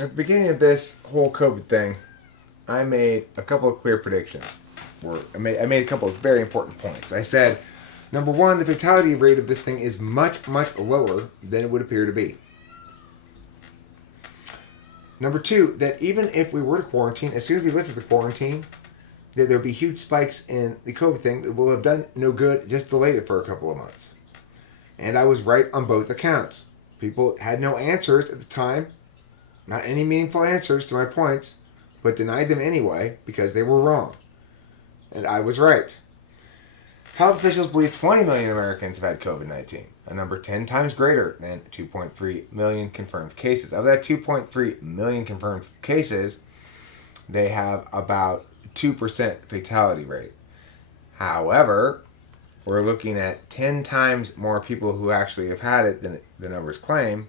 At the beginning of this whole COVID thing, I made a couple of clear predictions. I made a couple of very important points. I said, number one, the fatality rate of this thing is much, much lower than it would appear to be. Number two, that even if we were to quarantine, as soon as we lifted the quarantine, that there would be huge spikes in the COVID thing that will have done no good, just delayed it for a couple of months. And I was right on both accounts. People had no answers at the time, not any meaningful answers to my points, but denied them anyway because they were wrong. And I was right. Health officials believe 20 million Americans have had COVID-19, a number 10 times greater than 2.3 million confirmed cases. Of that 2.3 million confirmed cases, they have about 2% fatality rate. However, we're looking at 10 times more people who actually have had it than the numbers claim.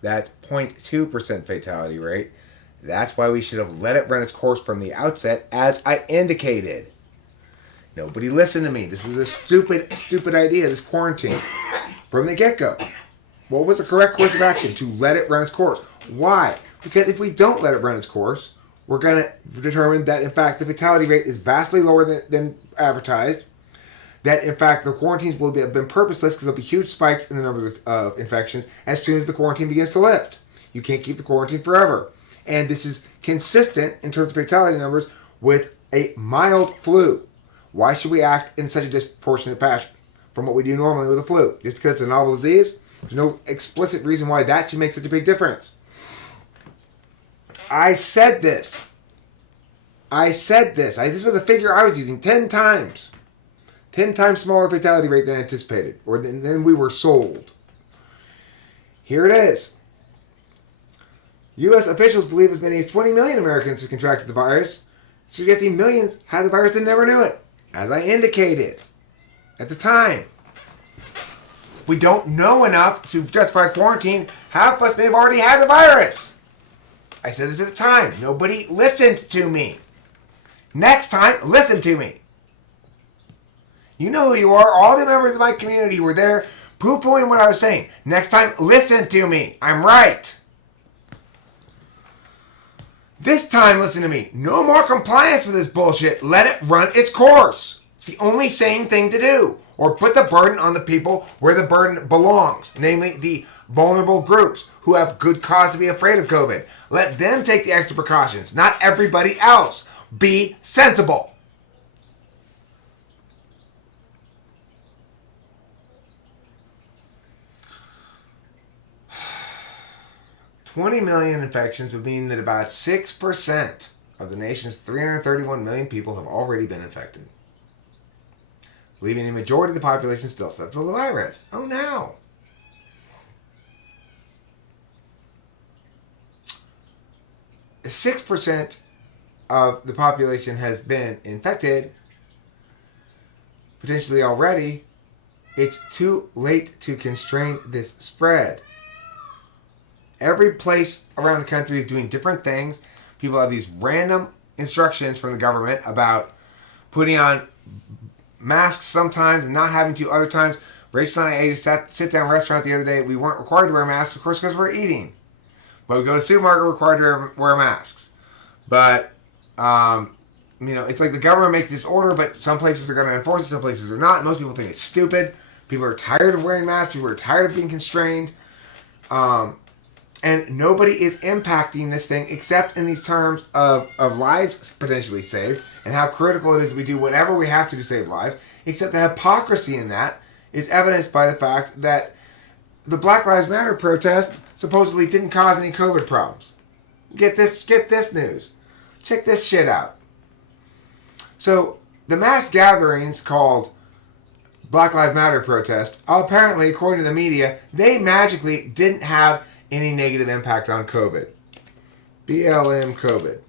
That's 0.2% fatality rate. That's why we should have let it run its course from the outset, as I indicated. Nobody listened to me. This was a stupid idea, this quarantine, from the get-go. What was the correct course of action? To let it run its course. Why? Because if we don't let it run its course, we're going to determine that, in fact, the fatality rate is vastly lower than advertised. That, in fact, the quarantines will have been purposeless because there'll be huge spikes in the numbers of infections as soon as the quarantine begins to lift. You can't keep the quarantine forever. And this is consistent in terms of fatality numbers with a mild flu. Why should we act in such a disproportionate fashion from what we do normally with a flu? Just because it's a novel disease? There's no explicit reason why that should make such a big difference. I said this. This was a figure I was using 10 times. 10 times smaller fatality rate than anticipated, or than we were sold. Here it is. U.S. officials believe as many as 20 million Americans have contracted the virus, suggesting millions had the virus and never knew it, as I indicated at the time. We don't know enough to justify quarantine. Half of us may have already had the virus. I said this at the time. Nobody listened to me. Next time, listen to me. You know who you are. All the members of my community were there poo-pooing what I was saying. Next time, listen to me. I'm right. This time, listen to me. No more compliance with this bullshit. Let it run its course. It's the only sane thing to do. Or put the burden on the people where the burden belongs, namely the vulnerable groups who have good cause to be afraid of COVID. Let them take the extra precautions, not everybody else. Be sensible. $20 million infections would mean that about 6% of the nation's 331 million people have already been infected, leaving a majority of the population still susceptible to the virus. Oh no! If 6% of the population has been infected, potentially already, it's too late to constrain this spread. Every place around the country is doing different things. People have these random instructions from the government about putting on masks sometimes and not having to other times. Rachel and I ate a sit-down restaurant the other day. We weren't required to wear masks, of course, because we're eating. But we go to the supermarket, we're required to wear masks. But, it's like the government makes this order, but some places are going to enforce it, some places are not. Most people think it's stupid. People are tired of wearing masks. People are tired of being constrained. And nobody is impacting this thing except in these terms of lives potentially saved and how critical it is we do whatever we have to save lives, except the hypocrisy in that is evidenced by the fact that the Black Lives Matter protest supposedly didn't cause any COVID problems. Get this news. Check this shit out. So the mass gatherings called Black Lives Matter protest, apparently, according to the media, they magically didn't have any negative impact on COVID. BLM COVID.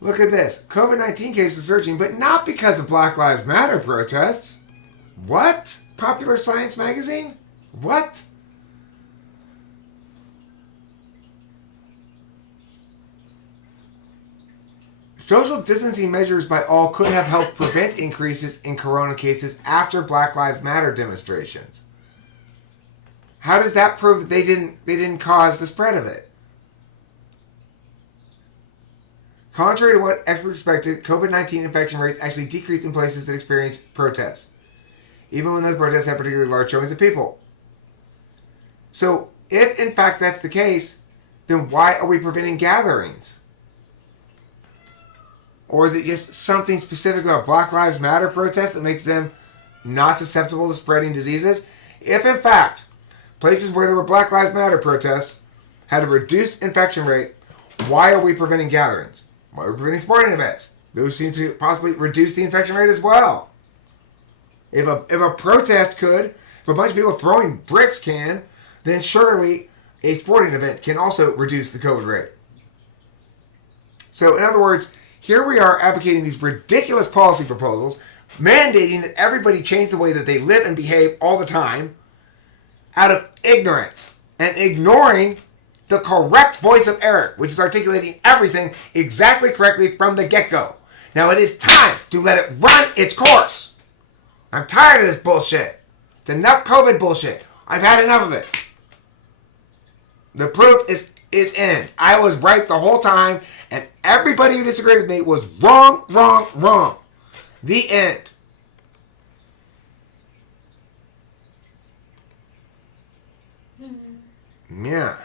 Look at this. COVID-19 cases are surging, but not because of Black Lives Matter protests. What? Popular Science magazine? What? Social distancing measures by all could have helped prevent increases in corona cases after Black Lives Matter demonstrations. How does that prove that they didn't cause the spread of it? Contrary to what experts expected, COVID-19 infection rates actually decreased in places that experienced protests, even when those protests had particularly large showings of people. So, if in fact that's the case, then why are we preventing gatherings? Or is it just something specific about Black Lives Matter protests that makes them not susceptible to spreading diseases? If in fact places where there were Black Lives Matter protests had a reduced infection rate, why are we preventing gatherings? Why are we preventing sporting events? Those seem to possibly reduce the infection rate as well. If a protest could, if a bunch of people throwing bricks can, then surely a sporting event can also reduce the COVID rate. So in other words, here we are advocating these ridiculous policy proposals, mandating that everybody change the way that they live and behave all the time out of ignorance and ignoring the correct voice of Eric, which is articulating everything exactly correctly from the get-go. Now it is time to let it run its course. I'm tired of this bullshit. It's enough COVID bullshit. I've had enough of it. The proof is in. I was right the whole time, and everybody who disagreed with me was wrong, wrong, wrong. The end. Yeah.